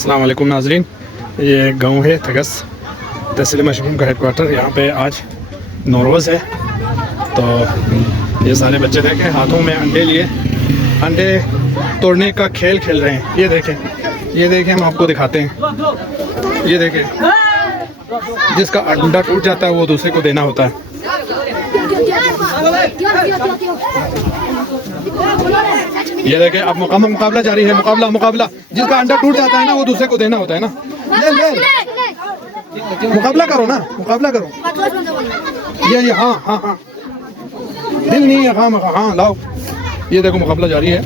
अस्सलाम वालेकुम नाज़रीन, ये गांव है थगस, तहसील मशरूम का हेडक्वार्टर। यहाँ पे आज नौरोज़ है, तो ये सारे बच्चे देखें हाथों में अंडे लिए अंडे तोड़ने का खेल खेल रहे हैं। ये देखें हम आपको दिखाते हैं। ये देखें, जिसका अंडा टूट जाता है वो दूसरे को देना होता है। ये देखें, अब मुकाबला जारी है। मुकाबला जिसका अंडा टूट जाता है ना वो दूसरे को देना होता है ना। मुकाबला करो ना, मुकाबला करो। ये हाँ दिल नहीं है, हाँ लाओ। ये देखो मुकाबला जारी है।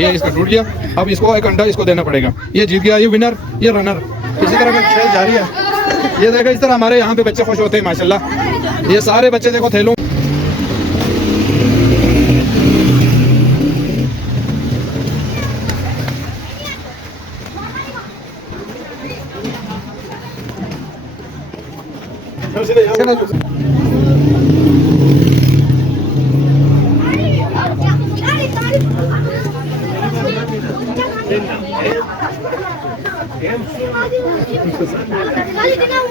ये इसका टूट गया, अब इसको एक अंडा इसको देना पड़ेगा। ये जीत गया, ये विनर, ये रनर। इसी तरह का खेल जारी है। ये देखो, इस तरह हमारे यहाँ पे बच्चे खुश होते हैं माशाल्लाह। ये सारे बच्चे देखो थैलों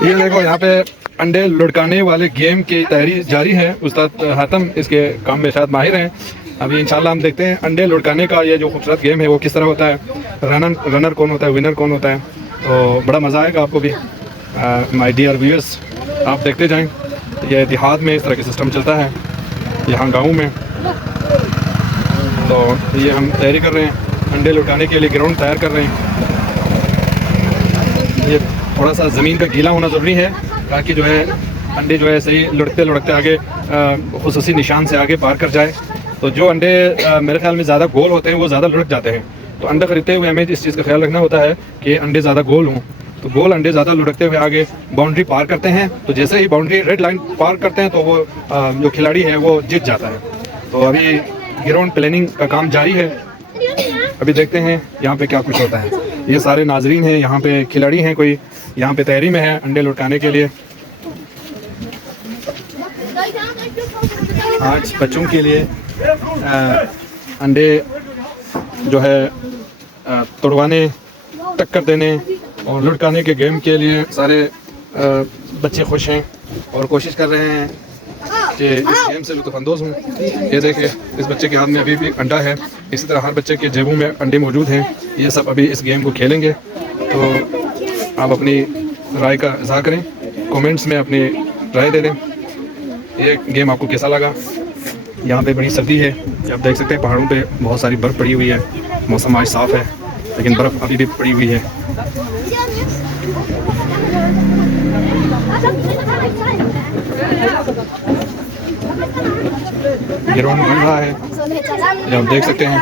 ये देखो, यहाँ पे अंडे लुढ़काने वाले गेम की तैयारी जारी है। उस्ताद हातम इसके काम में शायद माहिर हैं। अभी इंशाल्लाह हम देखते हैं अंडे लुढ़काने का ये जो खूबसूरत गेम है वो किस तरह होता है, रनर कौन होता है, विनर कौन होता है। तो बड़ा मज़ा आएगा आपको भी। माय डियर व्यूअर्स, आप देखते जाएं। ये देहात में इस तरह का सिस्टम चलता है, यहाँ गाँव में। तो ये हम तैयारी कर रहे हैं, अंडे लुढ़काने के लिए ग्राउंड तैयार कर रहे हैं। ये थोड़ा सा ज़मीन का गीला होना ज़रूरी है ताकि जो है अंडे जो है सही लुढ़कते आगे खुसूसी निशान से आगे पार कर जाए। तो जो अंडे मेरे ख्याल में ज़्यादा गोल होते हैं वो ज़्यादा लुढ़क जाते हैं। तो अंडा खरीदते हुए हमें इस चीज़ का ख्याल रखना होता है कि अंडे ज़्यादा गोल हों। तो गोल अंडे ज़्यादा लुढ़कते हुए आगे बाउंड्री पार करते हैं। तो जैसे ही बाउंड्री रेड लाइन पार करते हैं तो वो जो खिलाड़ी है वो जीत जाता है। तो अभी ग्राउंड प्लानिंग का काम जारी है। अभी देखते हैं यहाँ पे क्या कुछ होता है। ये सारे नाजरीन हैं, यहाँ पे खिलाड़ी हैं, कोई यहाँ पे तैयारी में है अंडे लुढ़काने के लिए। आज बच्चों के लिए अंडे जो है तोड़वाने, टक्कर देने और लुढ़काने के गेम के लिए सारे बच्चे खुश हैं और कोशिश कर रहे हैं कि इस गेम से लुत्फ़अंदोज़ हों। ये देखिए, इस बच्चे के हाथ में अभी भी एक अंडा है। इसी तरह हर बच्चे के जेबों में अंडे मौजूद हैं। ये सब अभी इस गेम को खेलेंगे। तो आप अपनी राय का इज़हार करें, कमेंट्स में अपनी राय दे दें। ये गेम आपको कैसा लगा। यहाँ पे बड़ी सर्दी है, आप देख सकते हैं पहाड़ों पे बहुत सारी बर्फ़ पड़ी हुई है। मौसम आज साफ़ है लेकिन बर्फ़ अभी भी पड़ी हुई है। ग्राउंड बन रहा है, ये आप देख सकते हैं।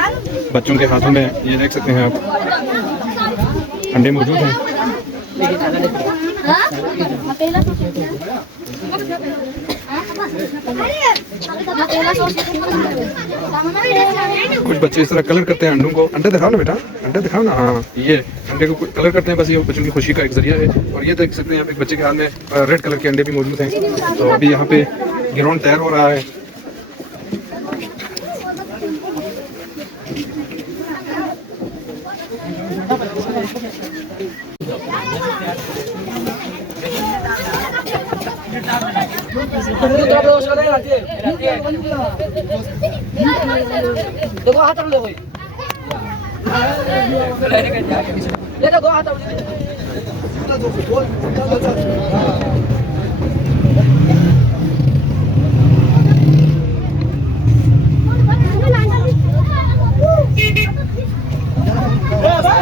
बच्चों के हाथों में ये देख सकते हैं आप अंडे मौजूद हैं। कुछ बच्चे इस तरह कलर करते हैं अंडों को। अंडे दिखाओ ना बेटा, अंडे दिखाओ ना। हाँ, ये अंडे को कलर करते हैं, बस ये बच्चों की खुशी का एक जरिया है। और ये देख सकते हैं आप, एक बच्चे के हाथ में रेड कलर के अंडे भी मौजूद हैं। तो अभी यहाँ पे ग्राउंड तैयार हो रहा है। देखो हाथ में देखो ये देखो हाथ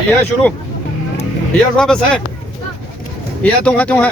ये शुरू, ये बस है, ये तुम है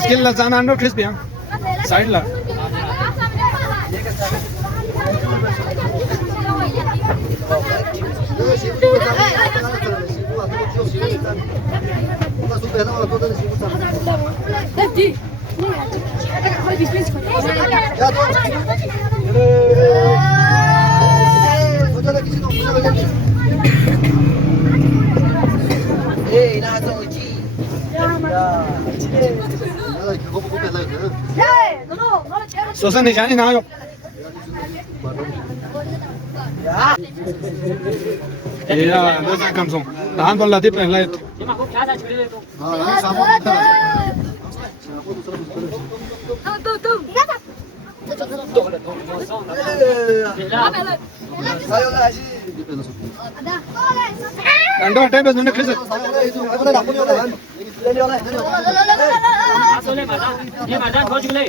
स्किल लजाना अंडो क्रिस्प यहाँ साइड ला सोसन निशानी ना आयो ya no sé cómo son dando la tipa en la ando time bas nune khise ये मैदान खोज ले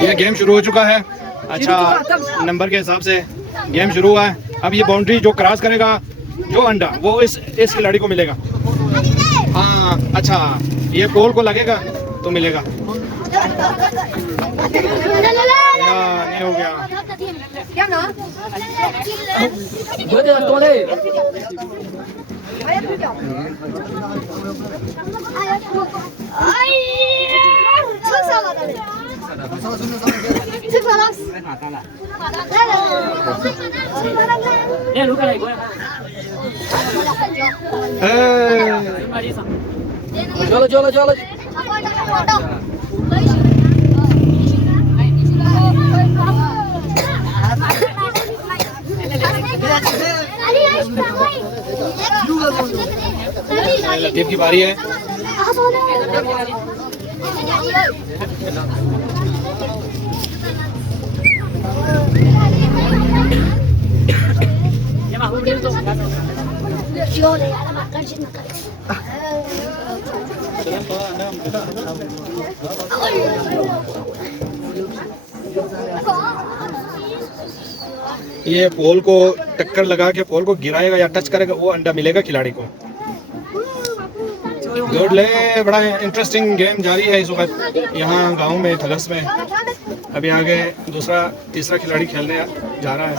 ये गेम शुरू हो चुका है। अच्छा नंबर के हिसाब से गेम शुरू हुआ है। अब ये बाउंड्री जो क्रॉस करेगा जो अंडा वो इस खिलाड़ी को मिलेगा। हाँ अच्छा ये पोल को लगेगा तो मिलेगा। नहीं हो गया ये रुक रहा है चलो चलो चलो लतीफ की बारी है। ये पोल को टक्कर लगा के पोल को गिराएगा या टच करेगा वो अंडा मिलेगा खिलाड़ी को। गुड ले बड़ा इंटरेस्टिंग गेम जारी है इस वक्त यहाँ गांव में थलस में। अभी आगे दूसरा तीसरा खिलाड़ी खेलने जा रहा है।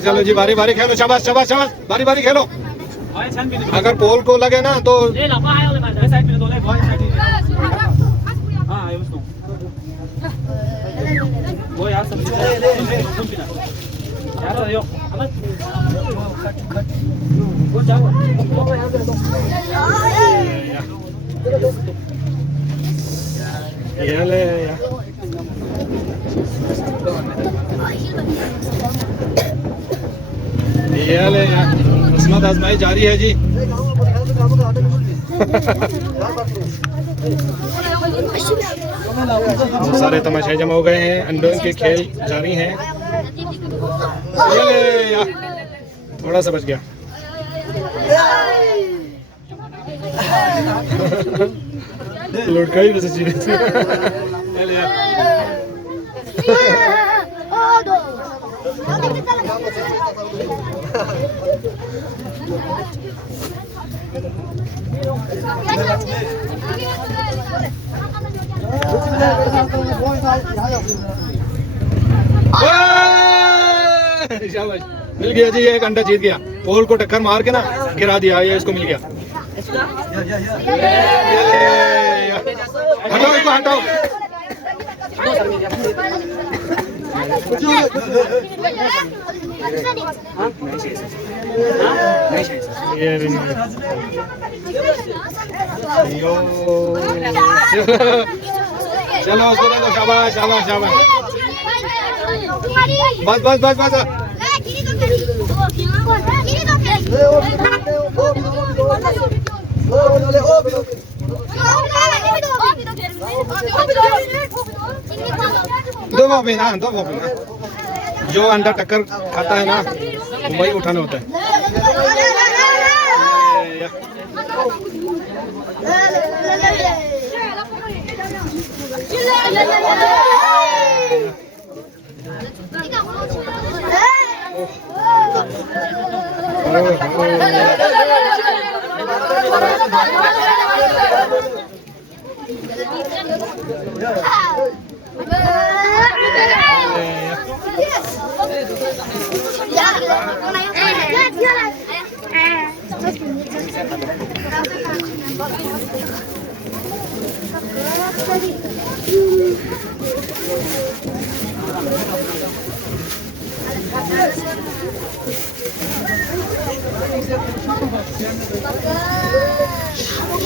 चलो जी बारी बारी खेलो। शाबाश शाबाश शाबाश बारी बारी खेलो। अगर पोल को लगे ना तो ये ले किस्मत आजमाई जारी है जी। बहुत सारे तमाशाई जमा हो गए हैं। अंडों के खेल जारी हैं। थोड़ा सा बच गया। लुढ़का ही वैसे चीज़ शाबाश मिल गया जी। एक अंडा जीत गया। पोल को टक्कर मार के ना गिरा दिया। ये इसको मिल गया। हटाओ इसको हटाओ। चलो उसको दे दो। शाबाश शाबाश शाबाश। बस बस बस बस दो कॉपी ना जो अंडा टक्कर खाता है ना वही उठाना होता है।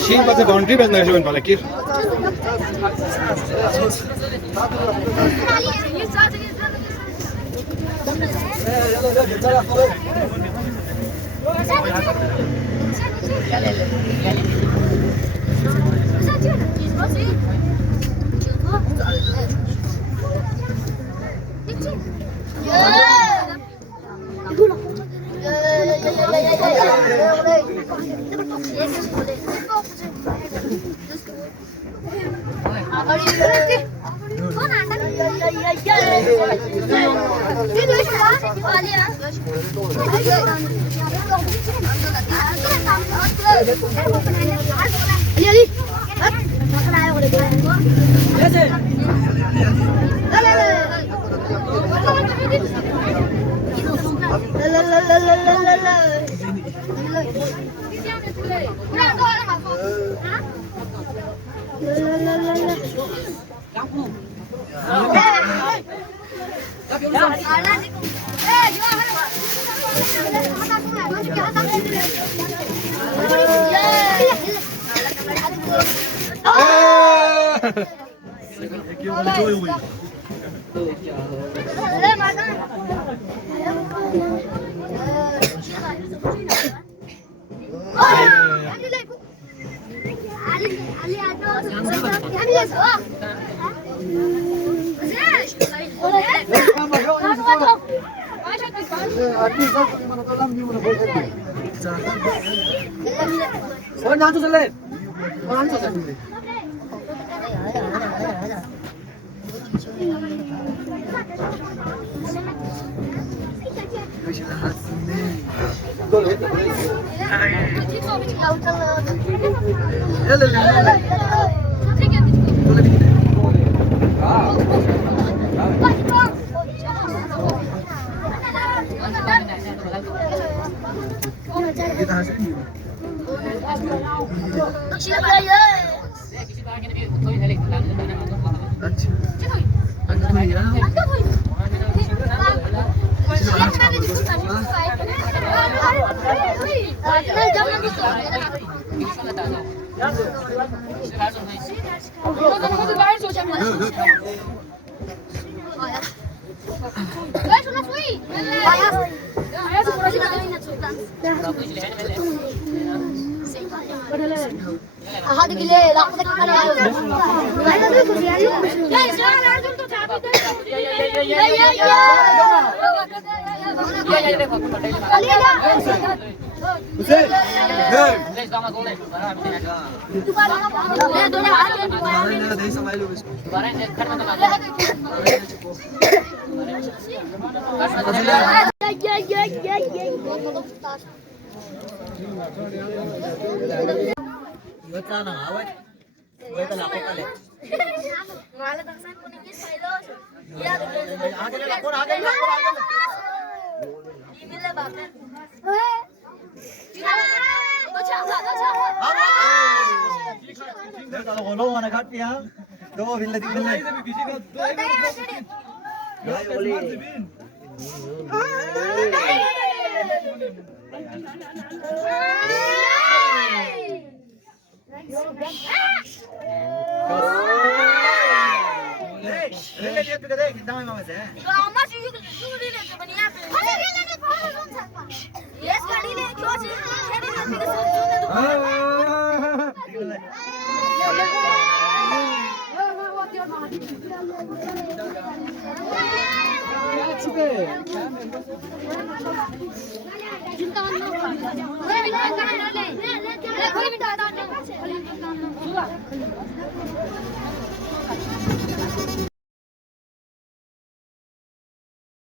Şimdi bazı boundary ben nerede oyun balakir.